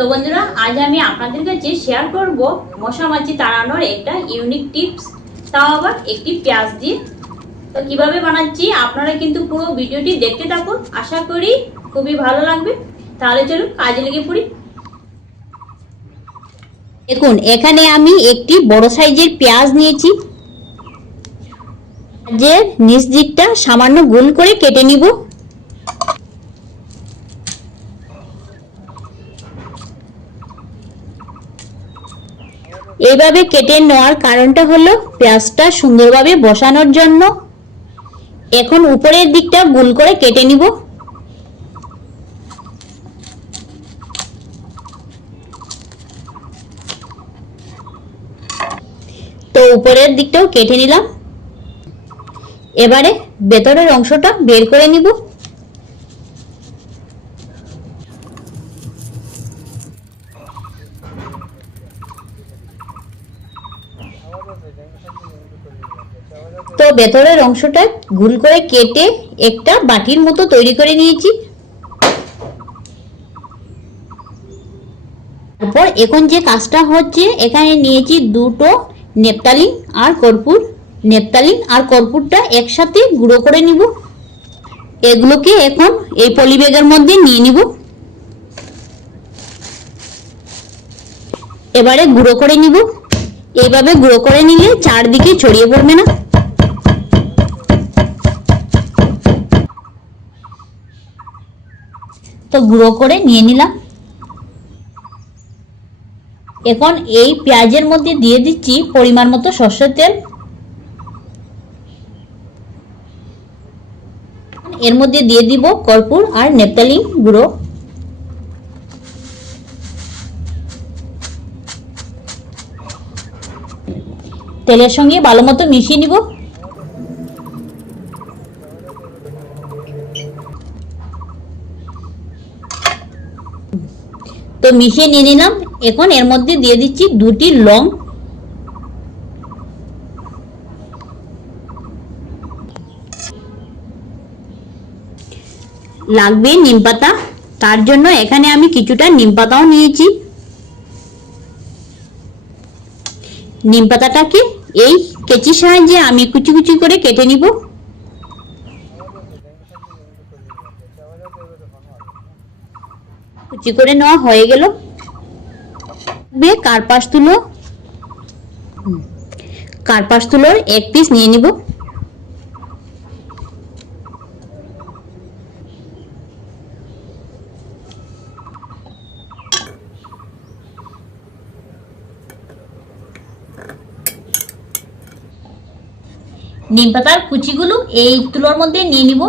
তো বন্ধুরা, আজ আমি আপনাদের কাছে শেয়ার করব মশা মাছি তাড়ানোর একটা ইউনিক টিপস তাও আবার একটি পেঁয়াজ দিয়ে। তো কীভাবে বানাচ্ছি, আপনারা কিন্তু পুরো ভিডিওটি দেখতে থাকুন। আশা করি খুবই ভালো লাগবে। তাহলে চলুন, কাজে লেগে পড়ি। দেখুন, এখানে আমি একটি বড় সাইজের পেঁয়াজ নিয়েছি। যে নিচ দিকটা সামান্য গোল করে কেটে নিব। এইভাবে কেটে নেওয়ার কারণটা হলো পেঁয়াজটা সুন্দরভাবে বসানোর জন্য। এখন উপরের দিকটা গোল করে কেটে নিব। তো উপরের দিকটাও কেটে নিলাম। এবারে ভেতরের অংশটা বের করে নিব। তো ভেতরের অংশটা গুল করে কেটে একটা বাটির মতো তৈরি করে নিয়েছি। তারপর এখন যে কাজটা হচ্ছে, এখানে নিয়েছি দুটো নেপতালিন আর কর্পূর। নেপতালিন আর কর্পূরটা একসাথে গুঁড়ো করে নিব। এগুলোকে এখন এই পলিব্যাগের মধ্যে নিয়ে নিব। এবারে গুঁড়ো করে নিব। এইভাবে গুঁড়ো করে নিলে চারদিকে ছড়িয়ে পড়বে না। তো গুঁড়ো করে নিয়ে নিলাম। এখন এই পেঁয়াজের মধ্যে দিয়ে দিচ্ছি পরিমাণ মতো সর্ষের তেল। এর মধ্যে দিয়ে দিব কর্পূর আর নেপতালিন গুঁড়ো। তেলের সঙ্গে ভালো মতো মিশিয়ে নিব। তো মিশিয়ে নিয়ে নিলাম। এখন এর মধ্যে দিয়ে দিচ্ছি দুটি লং। লাগবে নিম পাতা। তার জন্য এখানে আমি কিছুটা নিম পাতাও নিয়েছি। নিম পাতাটাকে এই কেচির সাহায্যে আমি কুচি কুচি করে কেটে নিব। কুচি করে নেওয়া হয়ে গেল। কার্পাস তুলো। কার্পাস তুলোর এক পিস নিয়ে নিব। নিম পাতার কুচিগুলো এই তুলোর মধ্যে নিয়ে নিব।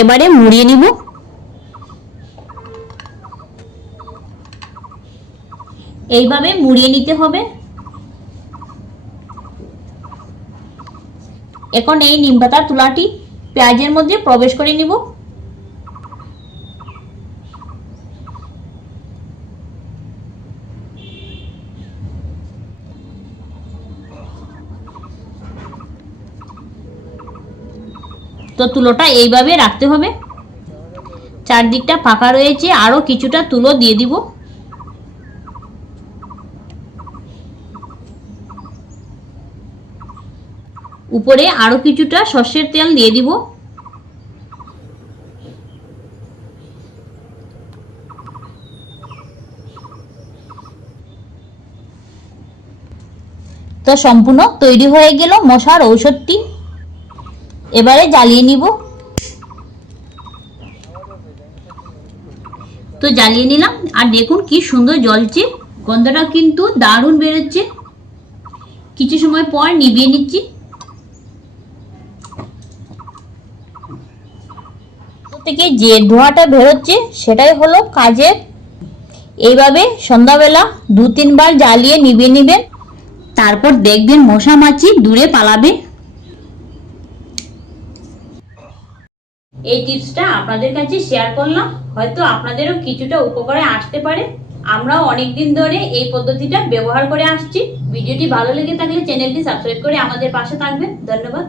এবারে মুড়িয়ে নিব। এইভাবে মুড়িয়ে নিতে হবে। এখন এই নিম পাতার তুলাটি পেঁয়াজের মধ্যে প্রবেশ করে নিব। তো তুলোটা এইভাবে রাখতে হবে। চারদিকটা ফাঁকা রয়েছে আরও কিছুটা তুলো দিয়ে দিব। উপরে আরও কিছুটা সর্ষের তেল দিয়ে দিব। তো সম্পূর্ণ তৈরি হয়ে গেল মশার ঔষধটি। এবারে জ্বালিয়ে নিব। তো জ্বালিয়ে নিলাম। আর দেখুন কি সুন্দর জ্বলছে। গন্ধটা কিন্তু দারুণ বেরোচ্ছে। কিছু সময় পর নিভিয়ে নিচ্ছি। থেকে যে ধোঁয়াটা বেরোচ্ছে, সেটাই হলো কাজের। এইভাবে সন্ধ্যাবেলা দু তিনবার জ্বালিয়ে নিভিয়ে নেবেন। তারপর দেখবেন মশা মাছি দূরে পালাবে। এই টিপসটা আপনাদের কাছে শেয়ার করলাম। হয়তো আপনাদেরও কিছুটা উপকারে আসতে পারে। আমরাও অনেকদিন ধরে এই পদ্ধতিটা ব্যবহার করে আসছি। ভিডিওটি ভালো লেগে থাকলে চ্যানেলটি সাবস্ক্রাইব করে আমাদের পাশে থাকবেন। ধন্যবাদ।